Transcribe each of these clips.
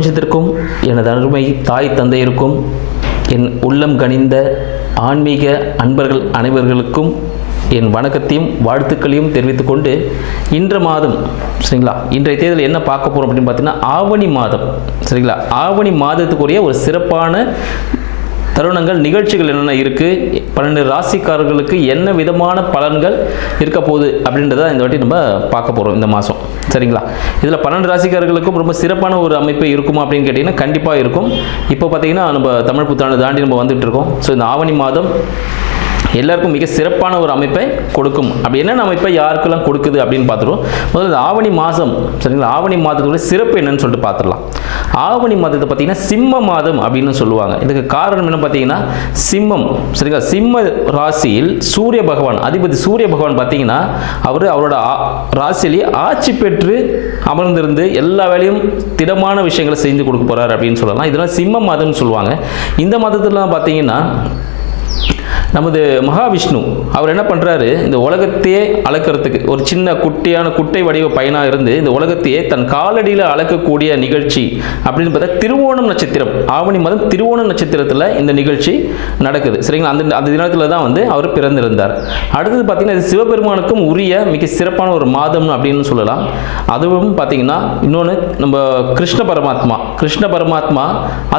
பிரபஞ்சத்திற்கும் எனது அருமை தாய் தந்தையருக்கும் என் உள்ளம் கனிந்த ஆன்மீக அன்பர்கள் அனைவர்களுக்கும் என் வணக்கத்தையும் வாழ்த்துக்களையும் தெரிவித்துக் கொண்டு இன்று மாதம் சரிங்களா, இன்றைய தேதியில் என்ன பார்க்க போகிறோம் அப்படின்னு பார்த்தீங்கன்னா ஆவணி மாதம் சரிங்களா. ஆவணி மாதத்துக்குரிய ஒரு சிறப்பான தருணங்கள் நிகழ்ச்சிகள் என்னென்ன இருக்குது, 12 ராசிக்காரர்களுக்கு என்ன விதமான பலன்கள் இருக்க போகுது அப்படின்றத இந்த வாட்டி நம்ம பார்க்க போகிறோம் இந்த மாதம் சரிங்களா. இதில் 12 ராசிக்காரர்களுக்கும் ரொம்ப சிறப்பான ஒரு அமைப்பு இருக்குமா அப்படின்னு கேட்டிங்கன்னா கண்டிப்பாக இருக்கும். இப்போ பார்த்தீங்கன்னா நம்ம தமிழ் புத்தாண்டு தாண்டி நம்ம வந்துட்டு இருக்கோம். ஸோ இந்த ஆவணி மாதம் எல்லாருக்கும் மிக சிறப்பான ஒரு அமைப்பை கொடுக்கும். அப்படி என்னென்ன அமைப்பை யாருக்கெல்லாம் கொடுக்குது அப்படின்னு பார்த்துருவோம். முதல்ல ஆவணி மாதம் சரிங்களா, ஆவணி மாதத்தோட சிறப்பு என்னன்னு சொல்லிட்டு பார்த்துடலாம். ஆவணி மாதத்தை பார்த்தீங்கன்னா சிம்ம மாதம் அப்படின்னு சொல்லுவாங்க. இதுக்கு காரணம் என்ன பார்த்தீங்கன்னா சிம்மம் சரிங்களா, சிம்ம ராசியில் சூரிய பகவான் அதிபதி சூரிய பகவான் பார்த்தீங்கன்னா அவரோட ராசியிலேயே ஆட்சி பெற்று அமர்ந்திருந்து எல்லா வேலையும் திடமான விஷயங்களை செஞ்சு கொடுக்க போறாரு அப்படின்னு சொல்லலாம். இதெல்லாம் சிம்ம மாதம்னு சொல்லுவாங்க. இந்த மாதத்துல பார்த்தீங்கன்னா நமது மகாவிஷ்ணு அவர் என்ன பண்ணுறாரு, இந்த உலகத்தையே அளக்கிறதுக்கு ஒரு சின்ன குட்டை வடிவ பையனாக இருந்து இந்த உலகத்தையே தன் காலடியில் அளக்கக்கூடிய நிகழ்ச்சி அப்படின்னு பார்த்தா திருவோணம் நட்சத்திரம், ஆவணி மாதம் திருவோணம் நட்சத்திரத்தில் இந்த நிகழ்ச்சி நடக்குது சரிங்களா. அந்த தினத்தில் தான் அவர் பிறந்திருந்தார். அடுத்தது பார்த்தீங்கன்னா இது சிவபெருமானுக்கும் உரிய மிக சிறப்பான ஒரு மாதம் அப்படின்னு சொல்லலாம். அதுவும் பார்த்தீங்கன்னா இன்னொன்று நம்ம கிருஷ்ண பரமாத்மா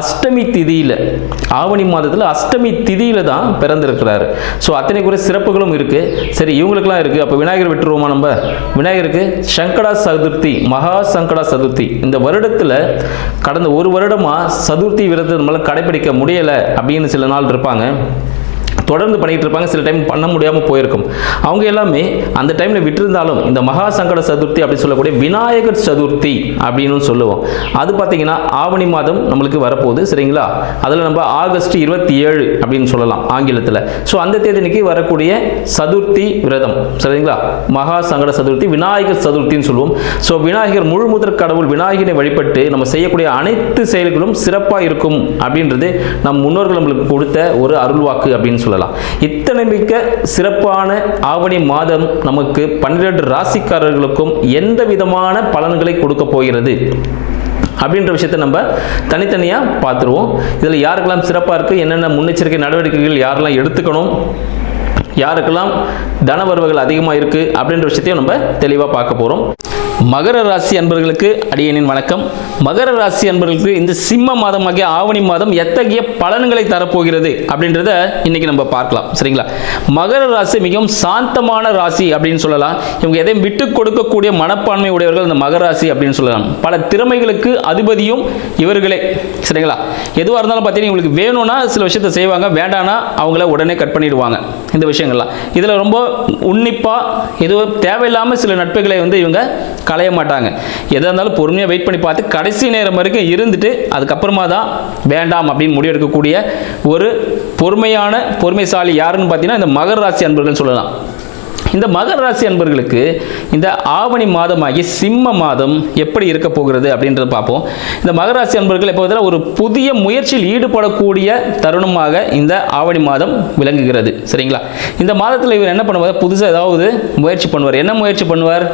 அஷ்டமி திதியில் ஆவணி மாதத்தில் அஷ்டமி திதியில் தான் பிறந்திருக்கிறாரு. ஸோ அத்தனை கூட சிறப்புகளும் இருக்கு. சரி, இவங்களுக்குலாம் இருக்கு. அப்போ விநாயகர் விட்டுருவோமா? நம்ம விநாயகருக்கு சங்கடா சதுர்த்தி, மகா சங்கடா சதுர்த்தி இந்த வருடத்தில் கடந்த ஒரு வருடமா சதுர்த்தி விரதத்தை நம்மளால கடைபிடிக்க முடியலை அப்படின்னு சில நாள் இருப்பாங்க, தொடர்ந்து பண்ணிட்டு இருப்பாங்க. சில டைம் பண்ண முடியாமல் போயிருக்கும். அவங்க எல்லாமே அந்த டைமில் விட்டுருந்தாலும் இந்த மகா சங்கட சதுர்த்தி அப்படின்னு சொல்லக்கூடிய விநாயகர் சதுர்த்தி அப்படின்னு சொல்லுவோம். அது பார்த்தீங்கன்னா ஆவணி மாதம் நம்மளுக்கு வரப்போகுது சரிங்களா. அதில் நம்ம ஆகஸ்ட் 27 அப்படின்னு சொல்லலாம் ஆங்கிலத்தில். ஸோ அந்த தேதிக்கு வரக்கூடிய சதுர்த்தி விரதம் சரிங்களா, மகா சங்கட சதுர்த்தி விநாயகர் சதுர்த்தின்னு சொல்லுவோம். ஸோ விநாயகர் முழு முதற் கடவுள் விநாயகரை வழிபட்டு நம்ம செய்யக்கூடிய அனைத்து செயல்களும் சிறப்பாக இருக்கும் அப்படின்றது நம் முன்னோர்கள் நம்மளுக்கு கொடுத்த ஒரு அருள்வாக்கு அப்படின்னு சொல்லலாம். இத்தனை மிக்க சிறப்பான ஆவணி மாதம் நமக்கு 12 ராசிக்காரர்களுக்கும் எந்த விதமான பலன்களை கொடுக்க போகிறது அப்படின்ற விஷயத்தை நம்ம தனித்தனியாக பார்த்துருவோம். இதில் யாருக்கெல்லாம் சிறப்பாக இருக்குது, என்னென்ன முன்னெச்சரிக்கை நடவடிக்கைகள் யாரெல்லாம் எடுத்துக்கணும், யாருக்கெல்லாம் தனவரவுகள் அதிகமாக இருக்குது அப்படின்ற விஷயத்தையும் நம்ம தெளிவாக பார்க்க போகிறோம். மகர ராசி அன்பர்களுக்கு அடியேனின் வணக்கம். மகர ராசி அன்பர்களுக்கு இந்த சிம்ம மாதமாகிய ஆவணி மாதம் எத்தகைய பலன்களை தரப்போகிறது அப்படின்றத இன்னைக்கு நம்ம பார்க்கலாம் சரிங்களா. மகர ராசி மிகவும் சாந்தமான ராசி அப்படின்னு சொல்லலாம். இவங்க எதையும் விட்டு கொடுக்கக்கூடிய மனப்பான்மை உடையவர்கள் இந்த மகர ராசி அப்படின்னு சொல்லலாம். பல திறமைகளுக்கு அதிபதியும் இவர்களே சரிங்களா. எதுவாக இருந்தாலும் பார்த்தீங்கன்னா இவங்களுக்கு வேணும்னா சில விஷயத்தை செய்வாங்க, வேண்டானா அவங்கள உடனே கட் பண்ணிடுவாங்க. இந்த விஷயங்கள்லாம் இதில் ரொம்ப உன்னிப்பாக எதுவும் தேவையில்லாமல் சில நட்புகளை இவங்க களைய மாட்டாங்க. எதாக இருந்தாலும் பொறுமையாக வெயிட் பண்ணி பார்த்து கடைசி நேரம் வரைக்கும் இருந்துட்டு அதுக்கப்புறமா தான் வேண்டாம் அப்படின்னு முடிவெடுக்கக்கூடிய ஒரு பொறுமைசாலி யாருன்னு பார்த்தீங்கன்னா இந்த மகர ராசி அன்பர்கள் சொல்லலாம். இந்த மகர ராசி அன்பர்களுக்கு இந்த ஆவணி மாதமாகி சிம்ம மாதம் எப்படி இருக்க போகிறது அப்படின்றத பார்ப்போம். இந்த மகர ராசி அன்பர்கள் இப்போ ஒரு புதிய முயற்சியில் ஈடுபடக்கூடிய தருணமாக இந்த ஆவணி மாதம் விளங்குகிறது சரிங்களா. இந்த மாதத்தில் இவர் என்ன பண்ணுவார், புதுசாக ஏதாவது முயற்சி பண்ணுவார். என்ன முயற்சி பண்ணுவார்,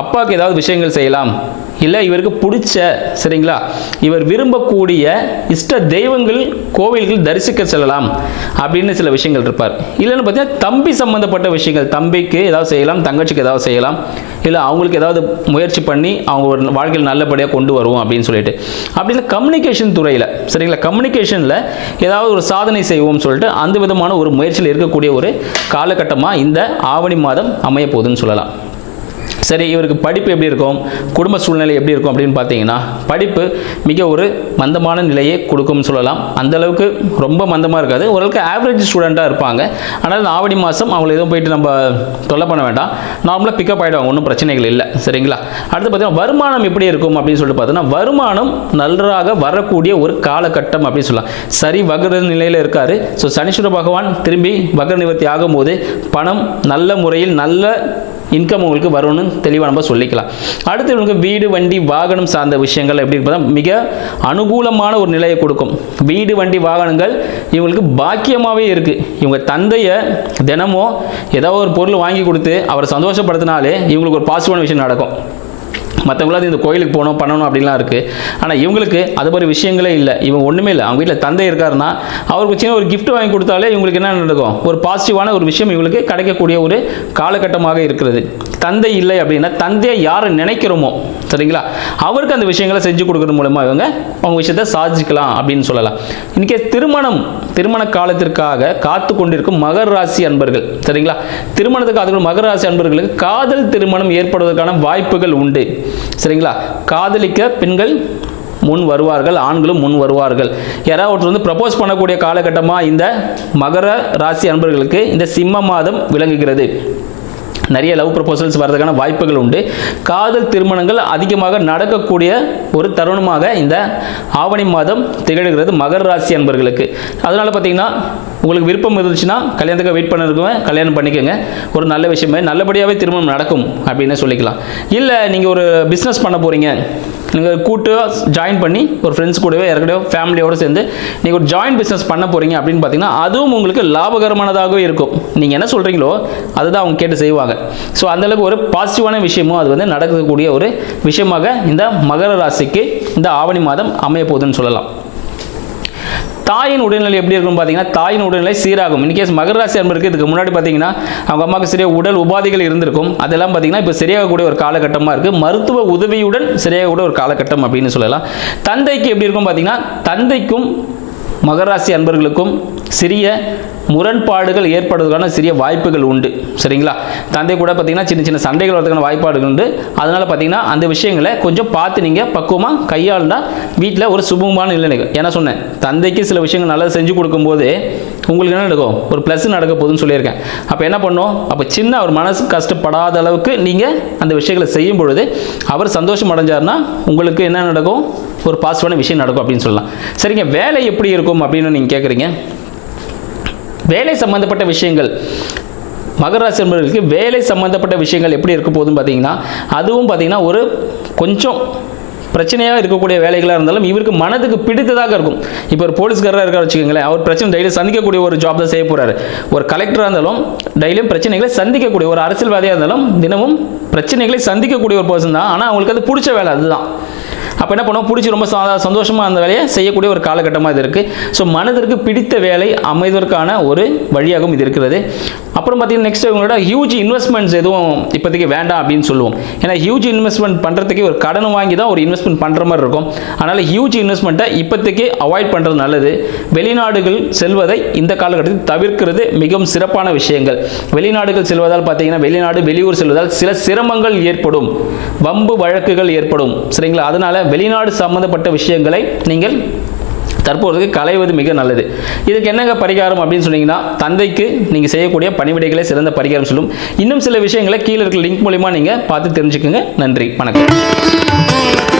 அப்பாவுக்கு ஏதாவது விஷயங்கள் செய்யலாம், இல்லை இவருக்கு பிடிச்ச சரிங்களா இவர் விரும்பக்கூடிய இஷ்ட தெய்வங்கள் கோவில்கள் தரிசிக்க செல்லலாம் அப்படின்னு சில விஷயங்கள் இருப்பார். இல்லைன்னு பார்த்தீங்கன்னா தம்பி சம்பந்தப்பட்ட விஷயங்கள், தம்பிக்கு ஏதாவது செய்யலாம், தங்கச்சிக்கு ஏதாவது செய்யலாம், இல்லை அவங்களுக்கு ஏதாவது முயற்சி பண்ணி அவங்க ஒரு வாழ்க்கையில் நல்லபடியாக கொண்டு வருவோம் அப்படின்னு சொல்லிட்டு. அப்படி இல்லை கம்யூனிகேஷன் துறையில் சரிங்களா, கம்யூனிகேஷனில் ஏதாவது ஒரு சாதனை செய்வோம்னு சொல்லிட்டு அந்த விதமான ஒரு முயற்சியில் இருக்கக்கூடிய ஒரு காலகட்டமாக இந்த ஆவணி மாதம் அமைய போகுதுன்னு சொல்லலாம். சரி, இவருக்கு படிப்பு எப்படி இருக்கும், குடும்ப சூழ்நிலை எப்படி இருக்கும் அப்படின்னு பார்த்தீங்கன்னா படிப்பு மிக ஒரு மந்தமான நிலையை கொடுக்கும்னு சொல்லலாம். அந்த அளவுக்கு ரொம்ப மந்தமாக இருக்காது, ஓரளவுக்கு ஆவரேஜ் ஸ்டூடெண்ட்டாக இருப்பாங்க. ஆனால் ஆவணி மாதம் அவங்களை எதுவும் போயிட்டு நம்ம தொல்லை பண்ண வேண்டாம், நார்மலாக பிக்கப் ஆகிடுவாங்க, ஒன்றும் பிரச்சனைகள் இல்லை சரிங்களா. அடுத்து பார்த்தீங்கன்னா வருமானம் எப்படி இருக்கும் அப்படின்னு சொல்லிட்டு பார்த்தீங்கன்னா வருமானம் நன்றாக வரக்கூடிய ஒரு காலகட்டம் அப்படின்னு சொல்லலாம். சரி, வக்ர நிலையில் இருக்காரு. ஸோ சனீஸ்வர பகவான் திரும்பி வக்ர நிவர்த்தி ஆகும்போது பணம் நல்ல முறையில் நல்ல இன்கம் உங்களுக்கு வரும்னு தெளிவாக நம்ம சொல்லிக்கலாம். அடுத்து இவங்களுக்கு வீடு வண்டி வாகனம் சார்ந்த விஷயங்கள் எப்படி இருப்பதா மிக அனுகூலமான ஒரு நிலையை கொடுக்கும். வீடு வண்டி வாகனங்கள் இவங்களுக்கு பாக்கியமாகவே இருக்குது. இவங்க தந்தையை தினமும் ஏதாவது ஒரு பொருள் வாங்கி கொடுத்து அவரை சந்தோஷப்படுத்தினாலே இவங்களுக்கு ஒரு பாசிட்டிவான விஷயம் நடக்கும். மற்றவங்களாவது இந்த கோயிலுக்கு போகணும் பண்ணணும் அப்படிலாம் இருக்குது. ஆனால் இவங்களுக்கு அது மாதிரி விஷயங்களே இல்லை. இவங்க ஒன்றுமே இல்லை. அவங்க வீட்டில் தந்தை இருக்காருன்னா அவருக்கு சின்ன ஒரு கிஃப்ட் வாங்கி கொடுத்தாலே இவங்களுக்கு என்ன நடக்கும், ஒரு பாசிட்டிவான ஒரு விஷயம் இவங்களுக்கு கிடைக்கக்கூடிய ஒரு காலகட்டமாக இருக்கிறது. தந்தை இல்லை அப்படின்னா தந்தையை யாரை நினைக்கிறோமோ சரிங்களா, அவருக்கு அந்த விஷயங்களை செஞ்சு கொடுக்கறது மூலமாக இவங்க அவங்க விஷயத்தை சாதிக்கலாம் அப்படின்னு சொல்லலாம். இன்றைக்கி திருமண காலத்திற்காக காத்து கொண்டிருக்கும் மகர ராசி அன்பர்கள் சரிங்களா, திருமணத்துக்கு அதுக்கு மகர ராசி அன்பர்களுக்கு காதல் திருமணம் ஏற்படுவதற்கான வாய்ப்புகள் உண்டு சரிங்களா. காதலிக்க பெண்கள் முன் வருவார்கள், ஆண்களும் முன் வருவார்கள். யாராவது ஒருத்தர் வந்து ப்ரப்போஸ் பண்ணக்கூடிய காலகட்டமாக இந்த மகர ராசி அன்பர்களுக்கு இந்த சிம்ம மாதம் விளங்குகிறது. நிறைய லவ் ப்ரப்போசல்ஸ் வரதுக்கான வாய்ப்புகள் உண்டு. காதல் திருமணங்கள் அதிகமாக நடக்கக்கூடிய ஒரு தருணமாக இந்த ஆவணி மாதம் திகழ்கிறது மகர ராசி அன்பர்களுக்கு. அதனால் பார்த்தீங்கன்னா உங்களுக்கு விருப்பம் இருந்துச்சுன்னா கல்யாணத்துக்கு வெயிட் பண்ணிருக்கவங்க கல்யாணம் பண்ணிக்கோங்க. ஒரு நல்ல விஷயமே நல்லபடியாகவே திருமணம் நடக்கும் அப்படின்னு சொல்லிக்கலாம். இல்லை நீங்கள் ஒரு பிஸ்னஸ் பண்ண போகிறீங்க, நீங்கள் கூட்டு ஜாயின் பண்ணி ஒரு ஃப்ரெண்ட்ஸ் கூடவே யாருக்கிட்டயோ ஃபேமிலியோடு சேர்ந்து நீங்கள் ஒரு ஜாயின்ட் பிஸ்னஸ் பண்ண போகிறீங்க அப்படின்னு பார்த்தீங்கன்னா அதுவும் உங்களுக்கு லாபகரமானதாகவே இருக்கும். நீங்கள் என்ன சொல்கிறீங்களோ அதுதான் அவங்க கேட்டு செய்வாங்க. ஸோ அந்தளவுக்கு ஒரு பாசிட்டிவான விஷயமும் அது வந்து நடக்கக்கூடிய ஒரு விஷயமாக இந்த மகர ராசிக்கு இந்த ஆவணி மாதம் அமைய போகுதுன்னு சொல்லலாம். தாயின் உடல்நிலை எப்படி இருக்குன்னு பார்த்தீங்கன்னா தாயின் உடல்நிலை சீராகும். இன்கேஸ் மகர ராசி அன்பருக்கு இதுக்கு முன்னாடி பார்த்தீங்கன்னா அவங்க அம்மாவுக்கு சரியாக உடல் உபாதைகள் இருந்திருக்கும். அதெல்லாம் பார்த்தீங்கன்னா இப்போ சரியாகக்கூடிய ஒரு காலகட்டமாக இருக்குது. மருத்துவ உதவியுடன் சரியாகக்கூடிய ஒரு காலகட்டம் அப்படின்னு சொல்லலாம். தந்தைக்கு எப்படி இருக்கும் பார்த்தீங்கன்னா தந்தைக்கும் மகராசி அன்பர்களுக்கும் சிறிய முரண்பாடுகள் ஏற்படுவதற்கான சிறிய வாய்ப்புகள் உண்டு சரிங்களா. தந்தை கூட பார்த்தீங்கன்னா சின்ன சின்ன சண்டைகள் வரதுக்கான வாய்ப்பாடுகள் உண்டு. அதனால் பார்த்தீங்கன்னா அந்த விஷயங்களை கொஞ்சம் பார்த்து நீங்கள் பக்குவமாக கையாளுனா வீட்டில் ஒரு சுபமான நிலை. ஏன்னா சொன்னேன் தந்தைக்கு சில விஷயங்கள் நல்லது செஞ்சு கொடுக்கும்போது உங்களுக்கு என்ன நடக்கும், ஒரு ப்ளஸ் நடக்க போகுதுன்னு சொல்லியிருக்கேன். அப்போ என்ன பண்ணோம், அப்போ சின்ன அவர் மனசு கஷ்டப்படாத அளவுக்கு நீங்கள் அந்த விஷயங்களை செய்யும் பொழுது அவர் சந்தோஷம் அடைஞ்சார்னா உங்களுக்கு என்ன நடக்கும், ஒரு பாசிட்டிவான விஷயம் நடக்கும் அப்படின்னு சொல்லலாம். சரிங்க, வேலை எப்படி இருக்கும் அப்படின்னு நீங்கள் கேட்குறீங்க. வேலை சம்பந்தப்பட்ட விஷயங்கள் மகர ராசி என்பவர்களுக்கு வேலை சம்பந்தப்பட்ட விஷயங்கள் எப்படி இருக்க போகுதுன்னு பார்த்தீங்கன்னா அதுவும் பார்த்தீங்கன்னா ஒரு கொஞ்சம் பிரச்சனையாக இருக்கக்கூடிய வேலைகளாக இருந்தாலும் இவருக்கு மனதுக்கு பிடித்ததாக இருக்கும். இப்போ ஒரு போலீஸ்காரராக இருக்கார் வச்சுக்கோங்களேன், அவர் பிரச்சனை டெய்லியும் சந்திக்கக்கூடிய ஒரு ஜாப் தான் செய்ய போகிறாரு. ஒரு கலெக்டராக இருந்தாலும் டெய்லியும் பிரச்சனைகளை சந்திக்கக்கூடிய, ஒரு அரசியல்வாதியாக இருந்தாலும் தினமும் பிரச்சனைகளை சந்திக்கக்கூடிய ஒரு பர்சன் தான். ஆனால் அவங்களுக்கு அது பிடிச்ச வேலை அதுதான். அப்போ என்ன பண்ணுவோம், பிடிச்சி ரொம்ப சந்தோஷமாக அந்த வேலையை செய்யக்கூடிய ஒரு காலகட்டமாக இது இருக்குது. ஸோ மனதிற்கு பிடித்த வேலை அமைவதற்கான ஒரு வழியாகவும் இது இருக்கிறது. அப்புறம் பார்த்தீங்கன்னா நெக்ஸ்ட் இவங்களோட ஹியூஜ் இன்வெஸ்ட்மெண்ட்ஸ் எதுவும் இப்போதைக்கு வேண்டாம் அப்படின்னு சொல்லுவோம். ஏன்னா ஹியூஜ் இன்வெஸ்ட்மெண்ட் பண்ணுறதுக்கு ஒரு கடன் வாங்கி தான் ஒரு இன்வெஸ்ட்மெண்ட் பண்ணுற மாதிரி இருக்கும். அதனால் ஹியூஜ் இன்வெஸ்ட்மெண்ட்டை இப்போதைக்கு அவாய்ட் பண்ணுறது நல்லது. வெளிநாடுகள் செல்வதை இந்த காலகட்டத்தில் தவிர்க்கிறது மிகவும் சிறப்பான விஷயங்கள். வெளிநாடுகள் செல்வதால் பார்த்தீங்கன்னா வெளியூர் செல்வதால் சில சிரமங்கள் ஏற்படும், வம்பு வழக்குகள் ஏற்படும் சரிங்களா. அதனால் வெளிநாடு சம்பந்தப்பட்ட விஷயங்களை நீங்கள் தற்போதைக்கு களைவது மிக நல்லது. இதுக்கு என்னங்க பரிகாரம் அப்படின்னு சொன்னீங்கன்னா தந்தைக்கு நீங்கள் செய்யக்கூடிய பணிவிடைகளை சிறந்த பரிகாரம் சொல்லும். இன்னும் சில விஷயங்களை கீழே இருக்கிற லிங்க் மூலிமா நீங்கள் பார்த்து தெரிஞ்சுக்கோங்க. நன்றி, வணக்கம்.